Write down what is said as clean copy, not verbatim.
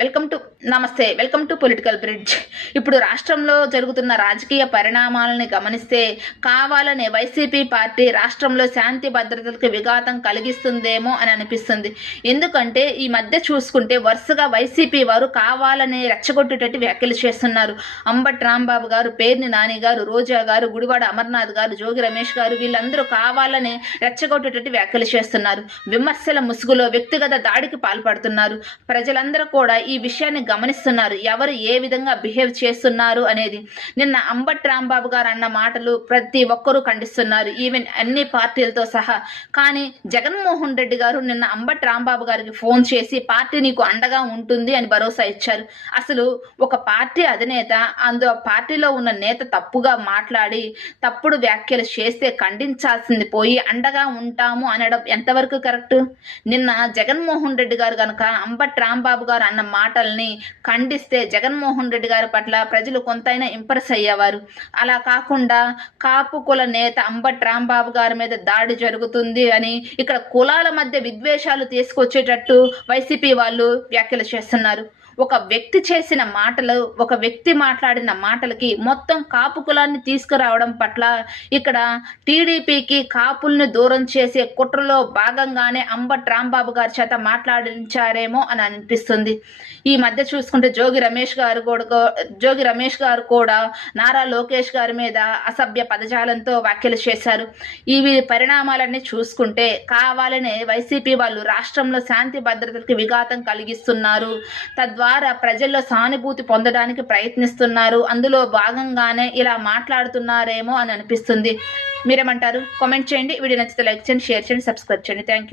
Welcome to political bridge. ఇప్పుడు రాష్ట్రంలో జరుగుతున్న రాజకీయ పరిణామాలని గమనిస్తే కావాలనే వైసీపీ పార్టీ రాష్ట్రంలో శాంతి భద్రతలకు విఘాతం కలిగిస్తుందేమో అని అనిపిస్తుంది. ఎందుకంటే ఈ మధ్య చూసుకుంటే వరుసగా వైసీపీ వారు కావాలనే రెచ్చగొట్టేటట్టు వ్యాఖ్యలు చేస్తున్నారు. అంబటి రాంబాబు గారు, పేర్ని నాని గారు, రోజా గారు, గుడివాడ అమర్నాథ్ గారు, జోగి రమేష్ గారు వీళ్ళందరూ కావాలనే రెచ్చగొట్టేటట్టు వ్యాఖ్యలు చేస్తున్నారు. విమర్శల ముసుగులో వ్యక్తిగత దాడికి పాల్పడుతున్నారు. ప్రజలందరూ కూడా ఈ విషయాన్ని గమనిస్తున్నారు, ఎవరు ఏ విధంగా బిహేవ్ చేస్తున్నారు అనేది. నిన్న అంబటి రాంబాబు గారు అన్న మాటలు ప్రతి ఒక్కరూ ఖండిస్తున్నారు, ఈవెన్ అన్ని పార్టీలతో సహా. కానీ జగన్మోహన్ రెడ్డి గారు నిన్న అంబటి రాంబాబు గారికి ఫోన్ చేసి పార్టీ నీకు అండగా ఉంటుంది అని భరోసా ఇచ్చారు. అసలు ఒక పార్టీ అధినేత పార్టీలో ఉన్న నేత తప్పుగా మాట్లాడి తప్పుడు వ్యాఖ్యలు చేస్తే ఖండించాల్సింది పోయి అండగా ఉంటాము అనడం ఎంతవరకు కరెక్ట్? నిన్న జగన్మోహన్ రెడ్డి గారు కనుక అంబటి రాంబాబు గారు అన్న మాటల్ని ఖండిస్తే జగన్మోహన్ రెడ్డి గారి పట్ల ప్రజలు కొంతైనా ఇంప్రెస్ అయ్యేవారు. అలా కాకుండా కాపు కుల నేత అంబటి రాంబాబు గారి మీద దాడి జరుగుతుంది అని ఇక్కడ కులాల మధ్య విద్వేషాలు తీసుకొచ్చేటట్టు వైసీపీ వాళ్ళు వ్యాఖ్యలు చేస్తున్నారు. ఒక వ్యక్తి చేసిన మాటలు, ఒక వ్యక్తి మాట్లాడిన మాటలకి మొత్తం కాపు కులాన్ని తీసుకురావడం పట్ల ఇక్కడ టీడీపీకి కాపుల్ని దూరం చేసే కుట్రలో భాగంగానే అంబటి రాంబాబు గారి చేత మాట్లాడించారేమో అని అనిపిస్తుంది. ఈ మధ్య చూసుకుంటే జోగి రమేష్ గారు కూడా నారా లోకేష్ గారి మీద అసభ్య పదజాలంతో వ్యాఖ్యలు చేశారు. ఇవి పరిణామాలన్నీ చూసుకుంటే కావాలనే వైసీపీ వాళ్ళు రాష్ట్రంలో శాంతి భద్రతలకు విఘాతం కలిగిస్తున్నారు, తద్వారా ప్రజల్లో సానుభూతి పొందడానికి ప్రయత్నిస్తున్నారు, అందులో భాగంగానే ఇలా మాట్లాడుతున్నారేమో అని అనిపిస్తుంది. మీరేమంటారు? కామెంట్ చేయండి. వీడియో నచ్చితే లైక్ చేయండి, షేర్ చేయండి, సబ్స్క్రైబ్ చేయండి. Thank you.